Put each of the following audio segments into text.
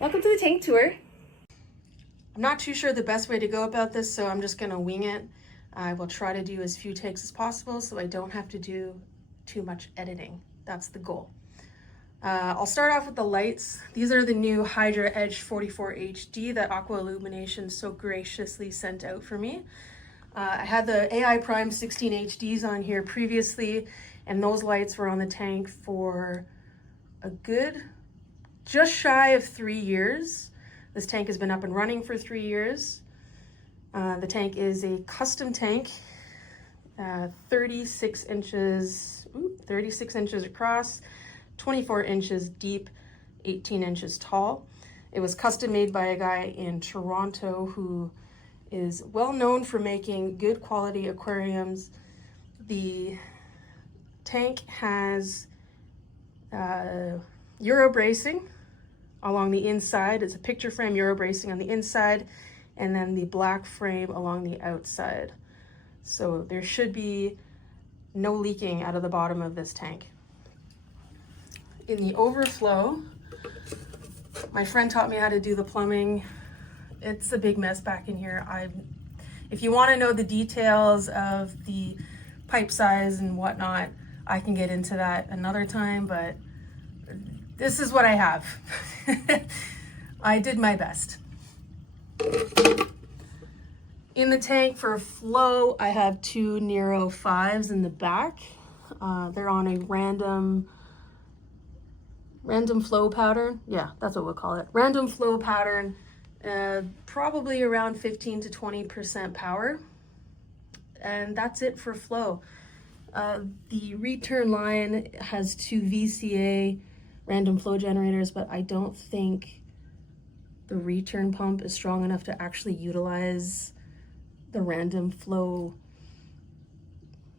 Welcome to the tank tour. I'm not too sure the best way to go about this, so I'm just gonna wing it. I will try to do as few takes as possible so I don't have to do too much editing. That's the goal. I'll start off with the lights. These are the new Hydra Edge 44 HD that Aqua Illumination so graciously sent out for me. I had the AI Prime 16 HDs on here previously, and those lights were on the tank for a good, just shy of 3 years. This tank has been up and running for 3 years. The tank is a custom tank, 36 inches across, 24 inches deep, 18 inches tall. It was custom made by a guy in Toronto who is well known for making good quality aquariums. The tank has Euro bracing along the inside. It's a picture frame Euro bracing on the inside, and then the black frame along the outside. So there should be no leaking out of the bottom of this tank. In the overflow, my friend taught me how to do the plumbing. It's a big mess back in here. If you want to know the details of the pipe size and whatnot, I can get into that another time, but this is what I have. I did my best. In the tank for flow, I have 2 Nero 5s in the back. They're on a random flow pattern. Yeah, that's what we'll call it. Random flow pattern, probably around 15 to 20% power. And that's it for flow. The return line has 2 VCA random flow generators, but I don't think the return pump is strong enough to actually utilize the random flow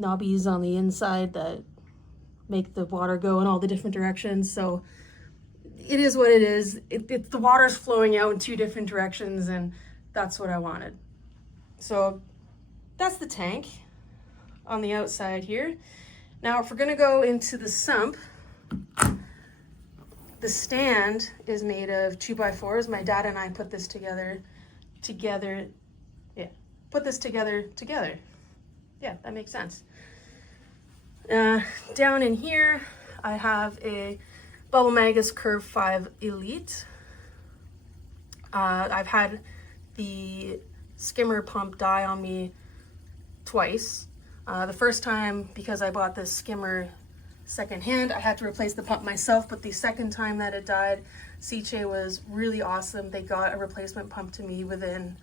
knobbies on the inside that make the water go in all the different directions. So it is what it is. The water's flowing out in 2 different directions, and that's what I wanted. So that's the tank on the outside here. Now, if we're gonna go into the sump, the stand is made of 2x4s. My dad and I put this together. Yeah, put this together. Yeah, that makes sense. Down in here, I have a Bubble Magus Curve 5 Elite. I've had the Skimmer pump die on me twice. The first time, because I bought this Skimmer secondhand, I had to replace the pump myself, but the second time that it died, Siche was really awesome. They got a replacement pump to me within,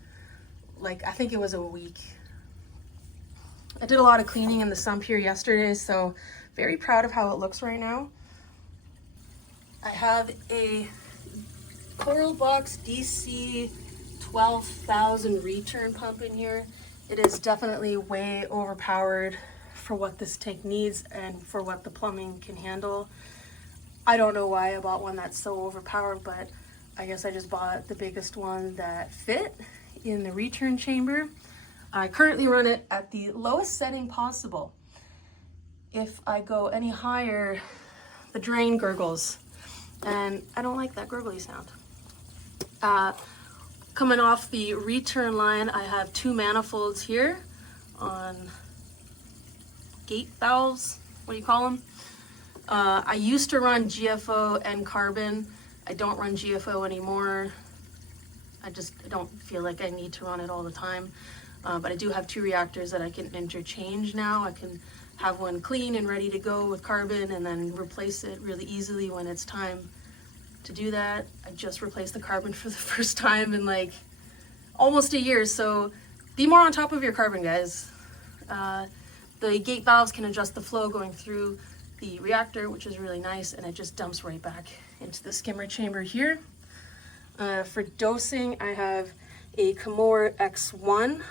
I think it was a week. I did a lot of cleaning in the sump here yesterday, so very proud of how it looks right now. I have a Coral Box DC 12,000 return pump in here. It is definitely way overpowered for what this tank needs and for what the plumbing can handle. I don't know why I bought one that's so overpowered, but I guess I just bought the biggest one that fit in the return chamber. I currently run it at the lowest setting possible. If I go any higher, the drain gurgles, and I don't like that gurgly sound. Coming off the return line, I have 2 manifolds here on gate valves, what do you call them? I used to run GFO and carbon. I don't run GFO anymore. I don't feel like I need to run it all the time. But I do have 2 reactors that I can interchange now. I can have one clean and ready to go with carbon and then replace it really easily when it's time to do that. I just replaced the carbon for the first time in almost a year, so be more on top of your carbon, guys. The gate valves can adjust the flow going through the reactor, which is really nice, and it just dumps right back into the skimmer chamber here. For dosing, I have a Kimor X1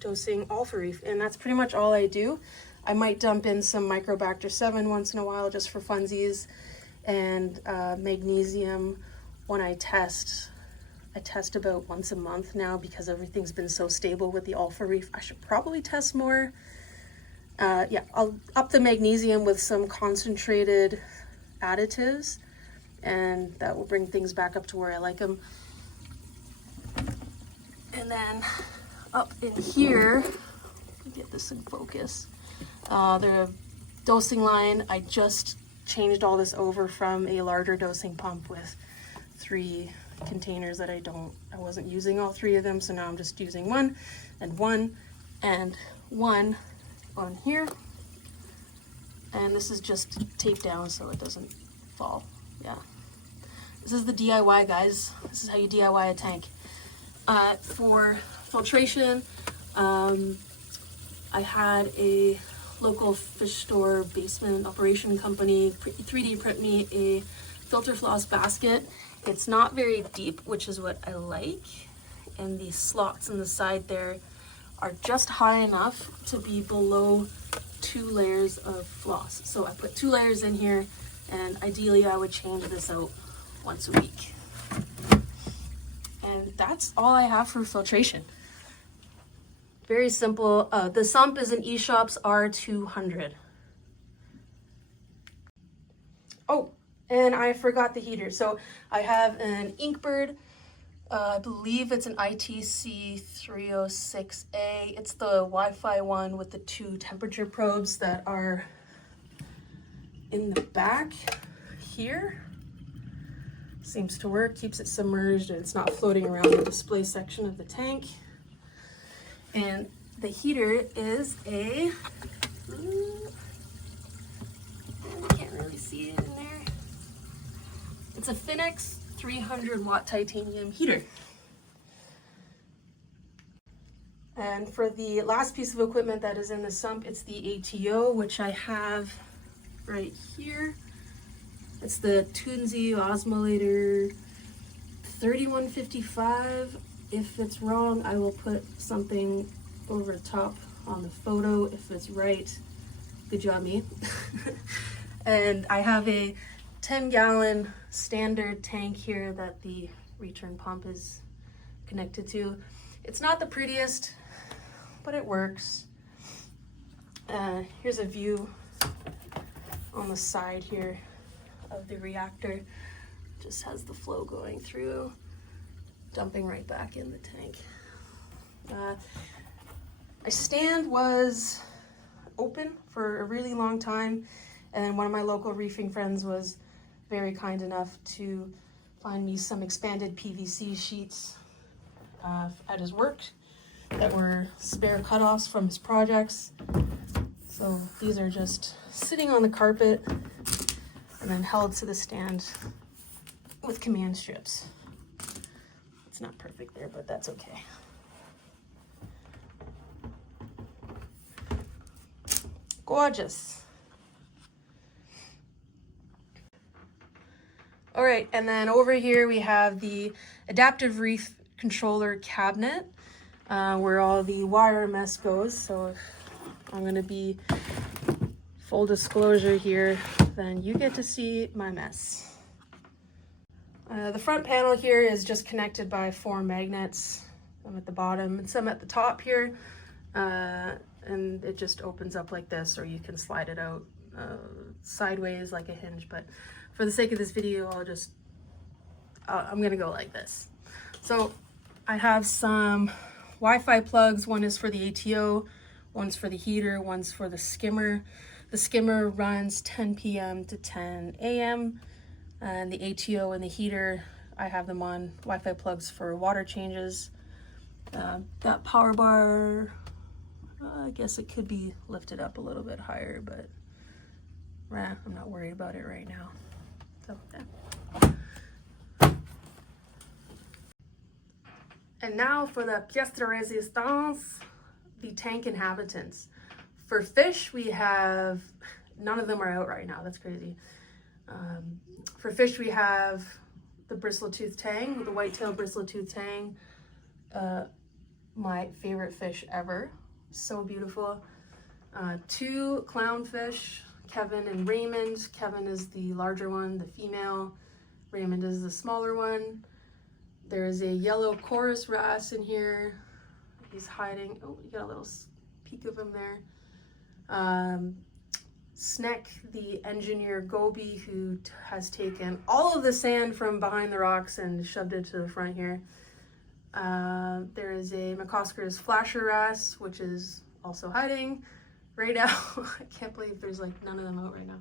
dosing all for Reef, and that's pretty much all I do. I might dump in some Microbacter 7 once in a while just for funsies, and magnesium when I test. I test about once a month now because everything's been so stable with the Alpha Reef. I should probably test more. Yeah, I'll up the magnesium with some concentrated additives and that will bring things back up to where I like them. And then up in here, get this in focus, the dosing line, I just changed all this over from a larger dosing pump with 3 containers that I wasn't using all 3 of them, so now I'm just using 1 and 1 and 1 on here, and this is just taped down so it doesn't fall. Yeah, this is the DIY, guys. This is how you DIY a tank. For filtration, I had a local fish store basement operation company 3D print me a filter floss basket. It's not very deep, which is what I like, and the slots in the side there are just high enough to be below 2 layers of floss. So I put 2 layers in here, and ideally I would change this out once a week. And that's all I have for filtration. Very simple. The Sump is an eShops R200. Oh, and I forgot the heater. So I have an Inkbird. I believe it's an ITC 306A. It's the Wi-Fi one with the 2 temperature probes that are in the back here. Seems to work, keeps it submerged, and it's not floating around the display section of the tank. And the heater is a, I can't really see it in there. It's a Finex 300 watt titanium heater. And for the last piece of equipment that is in the Sump, it's the ATO, which I have right here. It's the Tunzi Osmolator 3155. If it's wrong, I will put something over the top on the photo. If it's right, good job me. And I have a 10-gallon standard tank here that the return pump is connected to. It's not the prettiest, but it works. Here's a view on the side here of the reactor. Just has the flow going through, dumping right back in the tank. My stand was open for a really long time, and one of my local reefing friends was very kind enough to find me some expanded PVC sheets at his work that were spare cutoffs from his projects. So these are just sitting on the carpet and then held to the stand with command strips. It's not perfect there, but that's okay. Gorgeous. All right, and then over here we have the adaptive reef controller cabinet where all the wire mess goes. So I'm gonna be full disclosure here, then you get to see my mess. The front panel here is just connected by 4 magnets, some at the bottom and some at the top here, and it just opens up like this, or you can slide it out sideways like a hinge, but for the sake of this video, I'm gonna go like this. So I have some Wi-Fi plugs. One is for the ATO, one's for the heater, one's for the skimmer. The skimmer runs 10 p.m. to 10 a.m. and the ATO and the heater, I have them on Wi-Fi plugs for water changes. That power bar, I guess it could be lifted up a little bit higher, but I'm not worried about it right now. So, yeah. And now for the pièce de résistance, the tank inhabitants. For fish, we have, none of them are out right now, that's crazy. For fish, we have the bristletooth tang, the whitetail bristletooth tang. My favorite fish ever, so beautiful. 2 clownfish, Kevin and Raymond. Kevin is the larger one, the female. Raymond is the smaller one. There's a yellow chorus wrasse in here. He's hiding. Oh, you got a little peek of him there. Sneck, the engineer Gobi, who has taken all of the sand from behind the rocks and shoved it to the front here. There is a McCosker's Flasher Wrasse, which is also hiding right now. I can't believe there's like none of them out right now.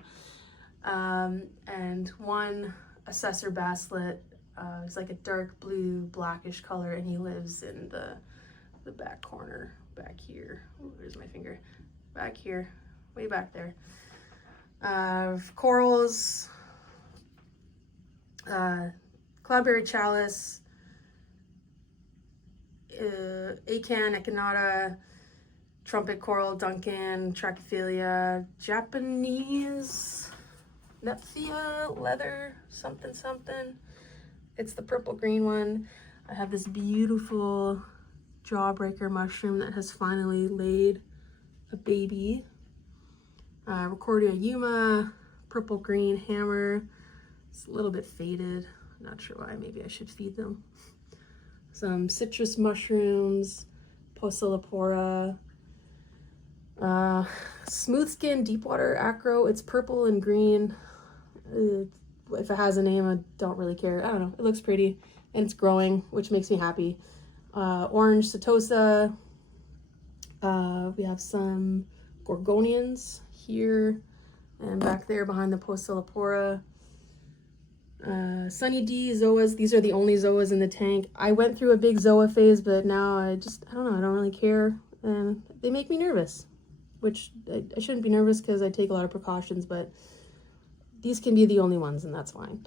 And one Assessor Basslet. It's like a dark blue, blackish color, and he lives in the back corner, back here. Ooh, there's my finger. Back here, way back there. Corals, Cloudberry Chalice, Acan, Echinata, Trumpet Coral, Duncan, Trachyphilia, Japanese, Nephthia, Leather, something something. It's the purple green one. I have this beautiful jawbreaker mushroom that has finally laid a baby. Recordia Yuma, purple green hammer. It's a little bit faded. I'm not sure why. Maybe I should feed them. Some citrus mushrooms, Possilopora, smooth skin deepwater acro. It's purple and green. If it has a name, I don't really care. I don't know. It looks pretty and it's growing, which makes me happy. Orange Setosa. We have some Gorgonians here and back there behind the Possilopora. Sunny D, Zoas. These are the only Zoas in the tank. I went through a big Zoa phase, but now I don't know. I don't really care. And they make me nervous, which I shouldn't be nervous because I take a lot of precautions, but these can be the only ones, and that's fine.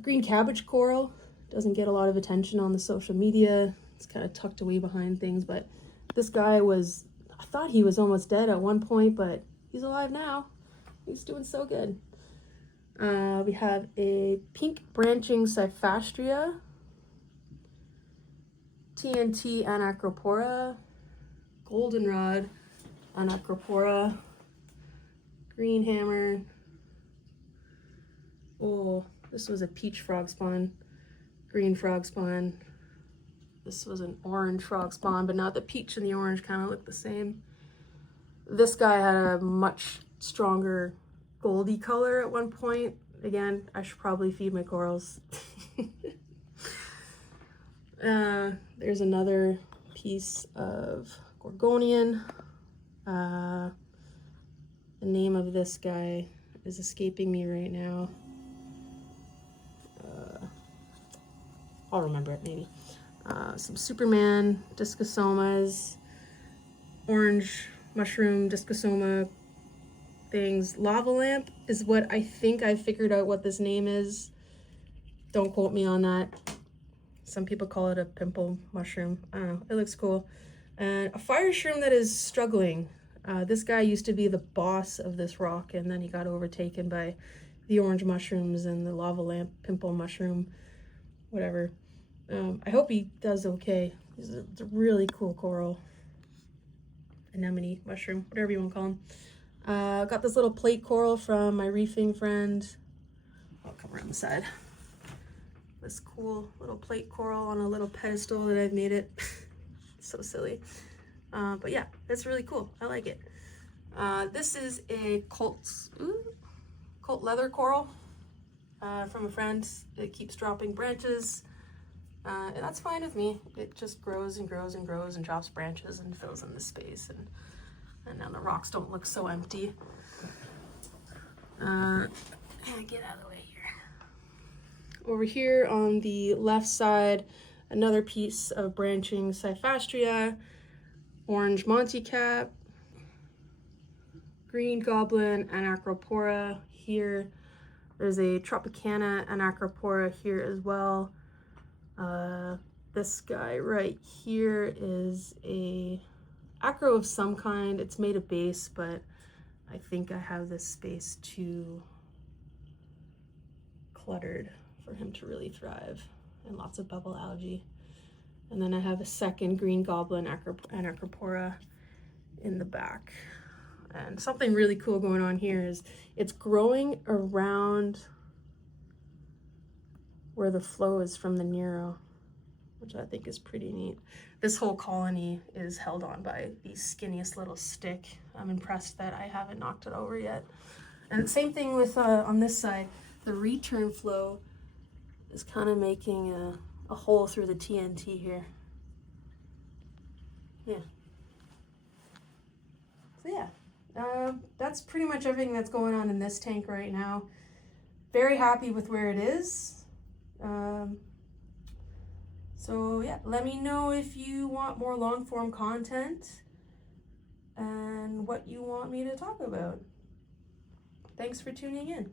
Green cabbage coral doesn't get a lot of attention on the social media. It's kind of tucked away behind things, but this guy was, I thought he was almost dead at one point, but he's alive now. He's doing so good. We have a pink branching Cyphastria, TNT Anacropora, goldenrod Anacropora, green hammer. Oh, this was a peach frog spawn, green frog spawn. This was an orange frog spawn, but not the peach and the orange kind of look the same. This guy had a much stronger goldy color at one point. Again, I should probably feed my corals. There's another piece of Gorgonian. The name of this guy is escaping me right now. I'll remember it maybe. Some Superman Discosomas, orange mushroom Discosoma things. Lava lamp is what I think I figured out what this name is. Don't quote me on that. Some people call it a pimple mushroom. I don't know. It looks cool. And a fire shroom that is struggling. This guy used to be the boss of this rock, and then he got overtaken by the orange mushrooms and the lava lamp pimple mushroom, whatever. I hope he does okay. It's a really cool coral. Anemone mushroom, whatever you want to call him. Got this little plate coral from my reefing friend. I'll come around the side. This cool little plate coral on a little pedestal that I've made it. So silly. But yeah, it's really cool. I like it. This is a Colt leather coral from a friend. It keeps dropping branches. And that's fine with me. It just grows and grows and grows and drops branches and fills in the space, and now the rocks don't look so empty. Get out of the way here. Over here on the left side, another piece of branching Cyphastria, orange Monticap, green goblin Anacropora here. There's a Tropicana Anacropora here as well. This guy right here is a acro of some kind. It's made of base, but I think I have this space too cluttered for him to really thrive, and lots of bubble algae. And then I have a second green goblin Anacropora in the back. And something really cool going on here is it's growing around where the flow is from the Nero, which I think is pretty neat. This whole colony is held on by the skinniest little stick. I'm impressed that I haven't knocked it over yet. And same thing with on this side, the return flow is kind of making a hole through the TNT here. Yeah. So yeah, that's pretty much everything that's going on in this tank right now. Very happy with where it is. So yeah, let me know if you want more long form content and what you want me to talk about. Thanks for tuning in.